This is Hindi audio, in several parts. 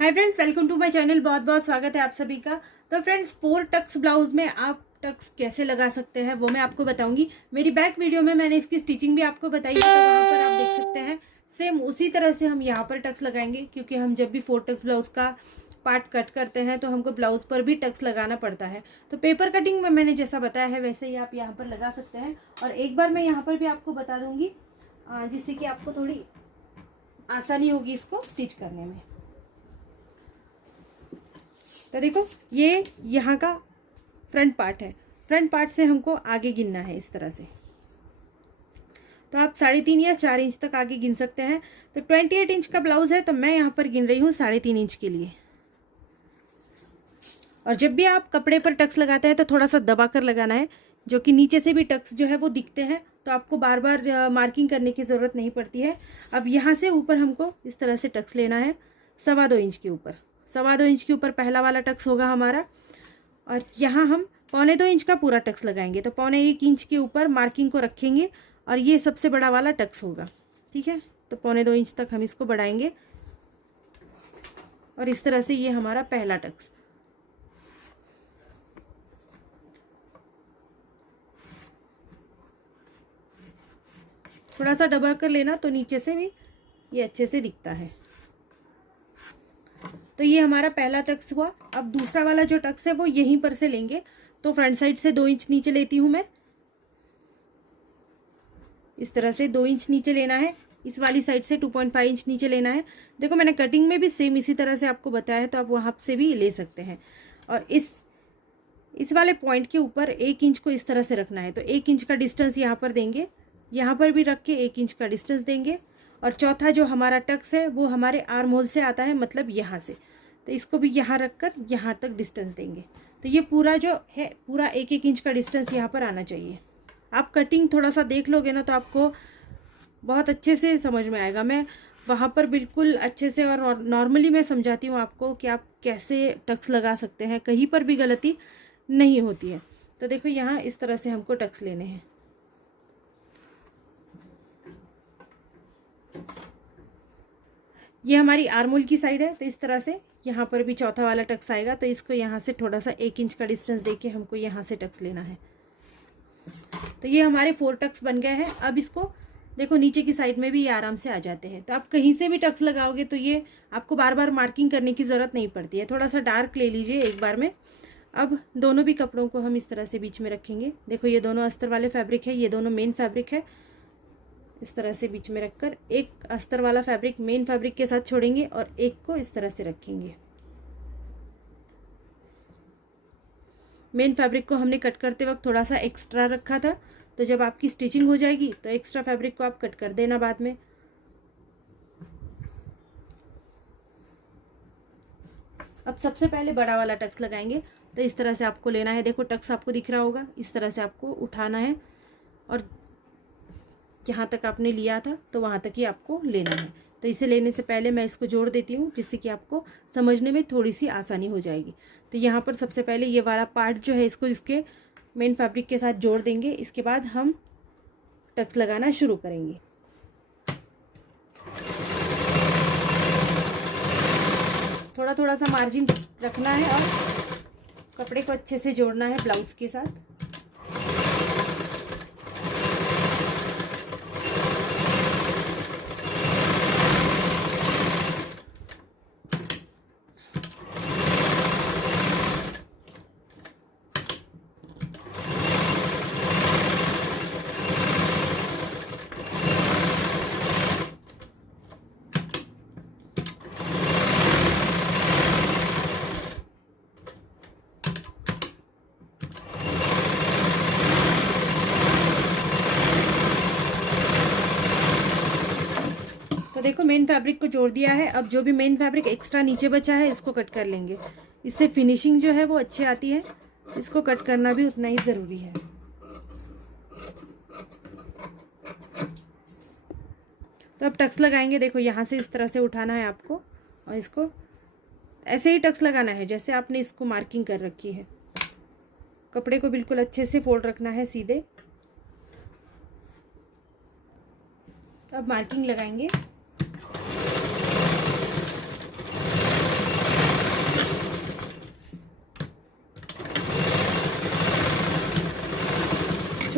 Hi friends, welcome to my channel. बहुत बहुत स्वागत है आप सभी का। तो फ्रेंड्स, 4 टक्स ब्लाउज में आप टक्स कैसे लगा सकते हैं वो मैं आपको बताऊंगी। मेरी बैक वीडियो में मैंने इसकी स्टिचिंग भी आपको बताई है, तो वहाँ पर आप देख सकते हैं। सेम उसी तरह से हम यहाँ पर टक्स लगाएंगे, क्योंकि हम जब भी 4 टक्स ब्लाउज का पार्ट कट करते हैं तो हमको ब्लाउज पर भी टक्स लगाना पड़ता है। तो पेपर कटिंग में मैंने जैसा बताया है वैसे ही आप यहाँ पर लगा सकते हैं। और एक बार मैं यहाँ पर भी आपको बता दूंगी, जिससे कि आपको थोड़ी आसानी होगी इसको स्टिच करने में। तो देखो, ये यहाँ का फ्रंट पार्ट है। फ्रंट पार्ट से हमको आगे गिनना है इस तरह से। तो आप 3.5 या 4 इंच तक आगे गिन सकते हैं। तो 28 इंच का ब्लाउज है, तो मैं यहाँ पर गिन रही हूँ 3.5 इंच के लिए। और जब भी आप कपड़े पर टक्स लगाते हैं तो थोड़ा सा दबा कर लगाना है, जो कि नीचे से भी टक्स जो है वो दिखते हैं, तो आपको बार बार मार्किंग करने की ज़रूरत नहीं पड़ती है। अब यहाँ से ऊपर हमको इस तरह से टक्स लेना है 2.25 इंच के ऊपर। 2.25 इंच के ऊपर पहला वाला टक्स होगा हमारा। और यहाँ हम 1.25 इंच का पूरा टक्स लगाएंगे। तो 1.25 इंच के ऊपर मार्किंग को रखेंगे और ये सबसे बड़ा वाला टक्स होगा। ठीक है, तो 1.25 इंच तक हम इसको बढ़ाएंगे और इस तरह से ये हमारा पहला टक्स। थोड़ा सा दबा कर लेना तो नीचे से भी ये अच्छे से दिखता है। तो ये हमारा पहला टक्स हुआ। अब दूसरा वाला जो टक्स है वो यहीं पर से लेंगे। तो फ्रंट साइड से 2 इंच नीचे लेती हूँ मैं। इस तरह से 2 इंच नीचे लेना है। इस वाली साइड से 2.5 इंच नीचे लेना है। देखो, मैंने कटिंग में भी सेम इसी तरह से आपको बताया है, तो आप वहाँ से भी ले सकते हैं। और इस वाले पॉइंट के ऊपर 1 इंच को इस तरह से रखना है। तो 1 इंच का डिस्टेंस यहाँ पर देंगे, यहाँ पर भी रख के 1 इंच का डिस्टेंस देंगे। और चौथा जो हमारा टक्स है वो हमारे आर्म होल से आता है, मतलब यहाँ से। तो इसको भी यहाँ रख कर यहाँ तक डिस्टेंस देंगे। तो ये पूरा जो है पूरा 1-1 इंच का डिस्टेंस यहाँ पर आना चाहिए। आप कटिंग थोड़ा सा देख लोगे ना तो आपको बहुत अच्छे से समझ में आएगा। मैं वहाँ पर बिल्कुल अच्छे से और नॉर्मली मैं समझाती हूँ आपको कि आप कैसे टक्स लगा सकते हैं, कहीं पर भी गलती नहीं होती है। तो देखो, यहाँ इस तरह से हमको टक्स लेने हैं। ये हमारी आर्म की साइड है, तो इस तरह से यहाँ पर भी चौथा वाला टक्स आएगा। तो इसको यहाँ से थोड़ा सा 1 इंच का डिस्टेंस देके हमको यहाँ से टक्स लेना है। तो ये हमारे 4 टक्स बन गए हैं। अब इसको देखो, नीचे की साइड में भी ये आराम से आ जाते हैं। तो आप कहीं से भी टक्स लगाओगे तो ये आपको बार बार मार्किंग करने की ज़रूरत नहीं पड़ती है। थोड़ा सा डार्क ले लीजिए एक बार में। अब दोनों भी कपड़ों को हम इस तरह से बीच में रखेंगे। देखो, ये दोनों अस्तर वाले फैब्रिक है, ये दोनों मेन फैब्रिक है। इस तरह से बीच में रखकर एक अस्तर वाला फैब्रिक मेन फैब्रिक के साथ छोड़ेंगे और एक को इस तरह से रखेंगे। मेन फैब्रिक को हमने कट करते वक्त थोड़ा सा एक्स्ट्रा रखा था, तो जब आपकी स्टिचिंग हो जाएगी तो एक्स्ट्रा फैब्रिक को आप कट कर देना बाद में। अब सबसे पहले बड़ा वाला टक्स लगाएंगे। तो इस तरह से आपको लेना है। देखो, टक्स आपको दिख रहा होगा, इस तरह से आपको उठाना है और जहाँ तक आपने लिया था तो वहाँ तक ही आपको लेना है। तो इसे लेने से पहले मैं इसको जोड़ देती हूँ, जिससे कि आपको समझने में थोड़ी सी आसानी हो जाएगी। तो यहाँ पर सबसे पहले ये वाला पार्ट जो है इसको इसके मेन फैब्रिक के साथ जोड़ देंगे। इसके बाद हम टक्स लगाना शुरू करेंगे। थोड़ा थोड़ा सा मार्जिन रखना है और कपड़े को अच्छे से जोड़ना है ब्लाउज के साथ। तो देखो, मेन फैब्रिक को जोड़ दिया है। अब जो भी मेन फैब्रिक एक्स्ट्रा नीचे बचा है इसको कट कर लेंगे। इससे फिनिशिंग जो है वो अच्छी आती है। इसको कट करना भी उतना ही ज़रूरी है। तो अब टक्स लगाएंगे। देखो, यहाँ से इस तरह से उठाना है आपको और इसको ऐसे ही टक्स लगाना है जैसे आपने इसको मार्किंग कर रखी है। कपड़े को बिल्कुल अच्छे से फोल्ड रखना है सीधे। अब मार्किंग लगाएंगे।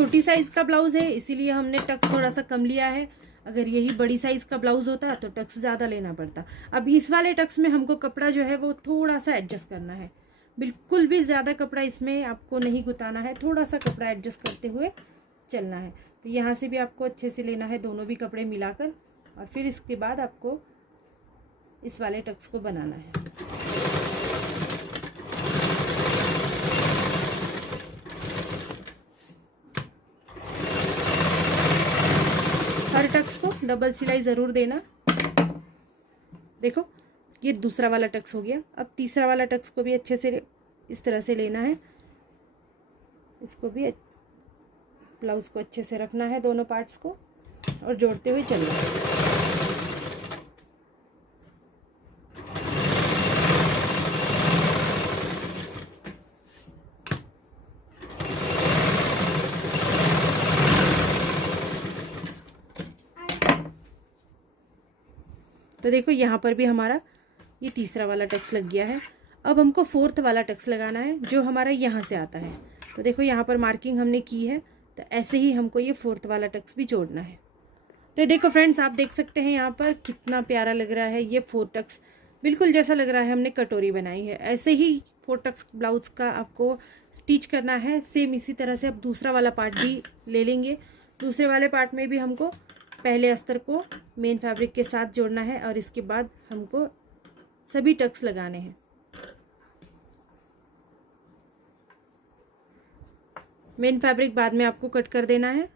छोटी साइज़ का ब्लाउज़ है इसीलिए हमने टक्स थोड़ा सा कम लिया है। अगर यही बड़ी साइज़ का ब्लाउज़ होता तो टक्स ज़्यादा लेना पड़ता। अब इस वाले टक्स में हमको कपड़ा जो है वो थोड़ा सा एडजस्ट करना है, बिल्कुल भी ज़्यादा कपड़ा इसमें आपको नहीं गुताना है, थोड़ा सा कपड़ा एडजस्ट करते हुए चलना है। तो यहाँ से भी आपको अच्छे से लेना है दोनों भी कपड़े मिलाकर, और फिर इसके बाद आपको इस वाले टक्स को बनाना है। हर टक्स को डबल सिलाई ज़रूर देना। देखो ये दूसरा वाला टक्स हो गया। अब तीसरा वाला टक्स को भी अच्छे से इस तरह से लेना है, इसको भी ब्लाउज़ को अच्छे से रखना है दोनों पार्ट्स को और जोड़ते हुए चलना है। तो देखो यहाँ पर भी हमारा ये तीसरा वाला टक्स लग गया है। अब हमको फोर्थ वाला टक्स लगाना है जो हमारा यहाँ से आता है। तो देखो यहाँ पर मार्किंग हमने की है, तो ऐसे ही हमको ये फोर्थ वाला टक्स भी जोड़ना है। तो देखो फ्रेंड्स, आप देख सकते हैं यहाँ पर कितना प्यारा लग रहा है ये 4 टक्स, बिल्कुल जैसा लग रहा है हमने कटोरी बनाई है। ऐसे ही 4 टक्स ब्लाउज़ का आपको स्टिच करना है। सेम इसी तरह से अब दूसरा वाला पार्ट भी ले लेंगे। दूसरे वाले पार्ट में भी हमको पहले अस्तर को मेन फैब्रिक के साथ जोड़ना है और इसके बाद हमको सभी टक्स लगाने हैं। मेन फैब्रिक बाद में आपको कट कर देना है।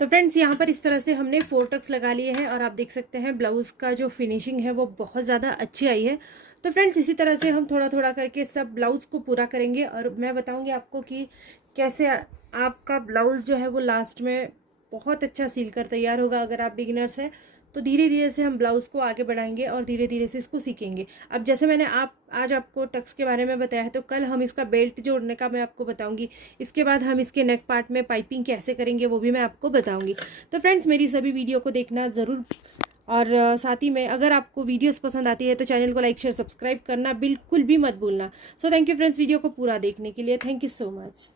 तो फ्रेंड्स यहाँ पर इस तरह से हमने 4 टक्स लगा लिए हैं और आप देख सकते हैं ब्लाउज़ का जो फिनिशिंग है वो बहुत ज़्यादा अच्छी आई है। तो फ्रेंड्स इसी तरह से हम थोड़ा थोड़ा करके सब ब्लाउज़ को पूरा करेंगे और मैं बताऊँगी आपको कि कैसे आपका ब्लाउज़ जो है वो लास्ट में बहुत अच्छा सिल कर तैयार होगा। अगर आप बिगिनर्स हैं तो धीरे धीरे से हम ब्लाउज़ को आगे बढ़ाएंगे और धीरे धीरे से इसको सीखेंगे। अब जैसे मैंने आज आपको टक्स के बारे में बताया है, तो कल हम इसका बेल्ट जोड़ने का मैं आपको बताऊंगी। इसके बाद हम इसके नेक पार्ट में पाइपिंग कैसे करेंगे वो भी मैं आपको बताऊंगी। तो फ्रेंड्स मेरी सभी वीडियो को देखना ज़रूर, और साथ ही में अगर आपको वीडियोस पसंद आती है तो चैनल को लाइक शेयर सब्सक्राइब करना बिल्कुल भी मत भूलना। So thank you friends video को पूरा देखने के लिए। Thank you so much.